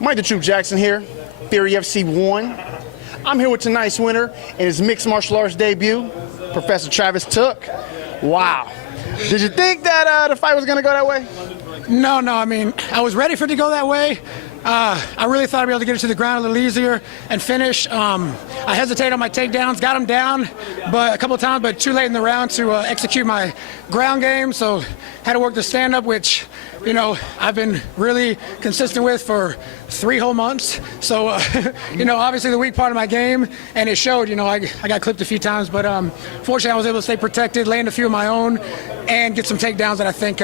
Mike the Tooke Jackson here, Theory FC 1. I'm here with tonight's winner in his mixed martial arts debut, Professor Travis Tooke. Wow. Did you think that the fight was going to go that way? No. I mean, I was ready for it to go that way. I really thought I'd be able to get it to the ground a little easier and finish. I hesitated on my takedowns, got him down but a couple of times, but too late in the round to execute my ground game. So had to work the stand-up, which, you know, I've been really consistent with for 3 whole months. So, you know, obviously the weak part of my game, and it showed. You know, I got clipped a few times, but fortunately I was able to stay protected, land a few of my own, and get some takedowns that I think,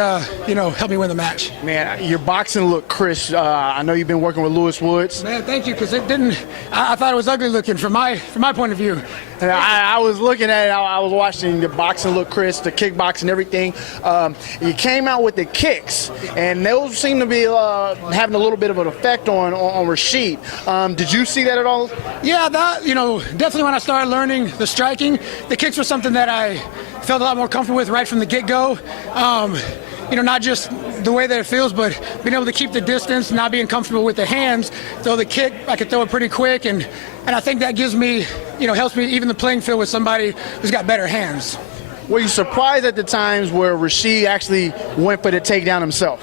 you know, helped me win the match. Man, your boxing looked crisp. I know you've been working with Lewis Woods. Man, thank you, because it didn't. I thought it was ugly looking from my point of view. And I was looking at it. I was watching the boxing look crisp, the kickboxing, everything. You came out with the kicks, and those seem to be having a little bit of an effect on Rashid. Did you see that at all? Yeah, that, you know, definitely when I started learning the striking, the kicks were something that I felt a lot more comfortable with right from the get-go. You know, not just the way that it feels, but being able to keep the distance, not being comfortable with the hands. Throw the kick, I can throw it pretty quick, and I think that gives me, you know, helps me even the playing field with somebody who's got better hands. Were you surprised at the times where Rashid actually went for the takedown himself?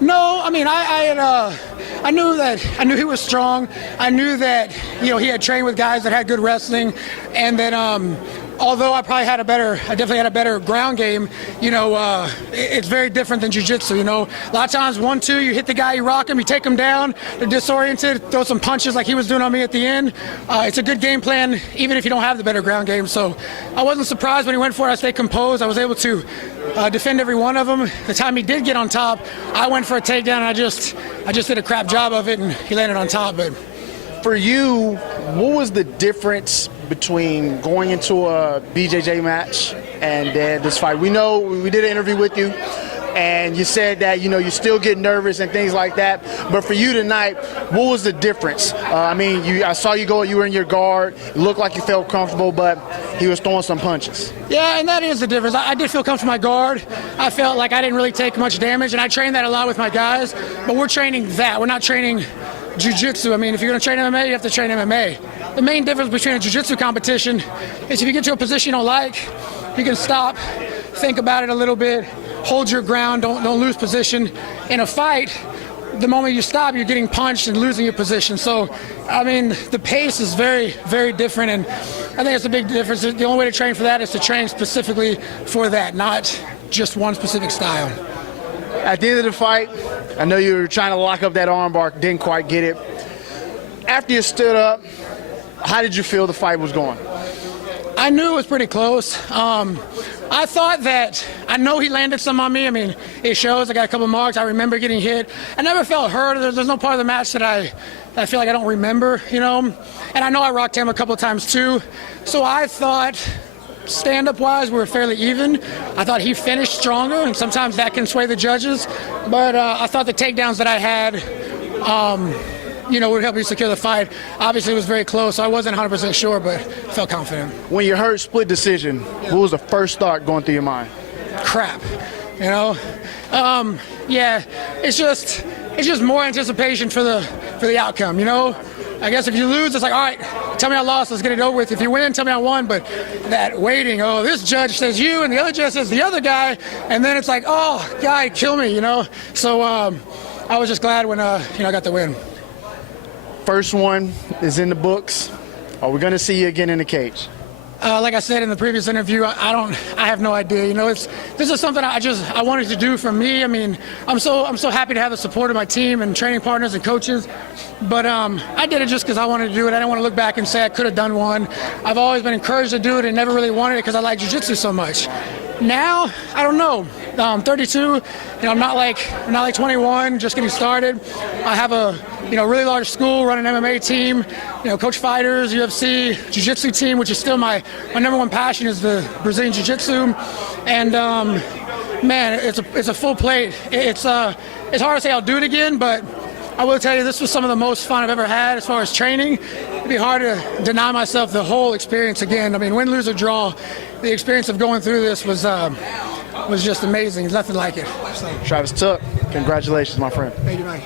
No, I mean, I knew he was strong. I knew that, you know, he had trained with guys that had good wrestling, and that although I definitely had a better ground game, you know, it's very different than jiu-jitsu, you know. A lot of times, 1-2, you hit the guy, you rock him, you take him down, they're disoriented, throw some punches like he was doing on me at the end. It's a good game plan, even if you don't have the better ground game. So I wasn't surprised when he went for it. I stayed composed. I was able to defend every one of them. The time he did get on top, I went for a takedown, and I just did a crap job of it, and he landed on top. But for you, what was the difference between going into a BJJ match and this fight? We know we did an interview with you, and you said that, you know, you still get nervous and things like that. But for you tonight, what was the difference? I mean, I saw you go. You were in your guard. It looked like you felt comfortable, but he was throwing some punches. Yeah, and that is the difference. I did feel comfortable in my guard. I felt like I didn't really take much damage, and I trained that a lot with my guys. But we're training that. We're not training jiu-jitsu. I mean, if you're going to train MMA, you have to train MMA. The main difference between a jiu-jitsu competition is if you get to a position you don't like, you can stop, think about it a little bit, hold your ground, don't lose position. In a fight, the moment you stop, you're getting punched and losing your position. So, I mean, the pace is very, very different, and I think it's a big difference. The only way to train for that is to train specifically for that, not just one specific style. At the end of the fight, I know you were trying to lock up that armbar, didn't quite get it. After you stood up, how did you feel the fight was going? I knew it was pretty close. I thought that, I know he landed some on me. I mean, it shows. I got a couple marks. I remember getting hit. I never felt hurt. There's no part of the match that I feel like I don't remember, you know. And I know I rocked him a couple of times too. So I thought, stand-up-wise, we were fairly even. I thought he finished stronger, and sometimes that can sway the judges. But I thought the takedowns that I had, you know, would help me secure the fight. Obviously, it was very close. So I wasn't 100% sure, but felt confident. When you heard split decision, what was the first thought going through your mind? Crap, you know. Yeah, it's just more anticipation for the outcome, you know. I guess if you lose, it's like, all right, tell me I lost, let's get it over with. If you win, tell me I won. But that waiting, oh, this judge says you, and the other judge says the other guy, and then it's like, oh, guy, kill me, you know. So I was just glad when you know, I got the win. First one is in the books. Are we going to see you again in the cage? Like I said in the previous interview, I have no idea. You know, this is something I wanted to do for me. I mean, I'm so happy to have the support of my team and training partners and coaches. But I did it just because I wanted to do it. I didn't want to look back and say I could have done one. I've always been encouraged to do it and never really wanted it because I like jiu-jitsu so much. Now, I don't know. I'm 32. You know, I'm not like 21, just getting started. I have a really large school, run an MMA team. You know, coach fighters, UFC, jiu-jitsu team, which is still my number one passion is the Brazilian jiu-jitsu. And man, it's a full plate. It's hard to say I'll do it again, but I will tell you this was some of the most fun I've ever had as far as training. It'd be hard to deny myself the whole experience again. I mean, win, lose, or draw, the experience of going through this was just amazing. There's nothing like it. So. Travis Tooke, congratulations, my friend. Thank you, Mike.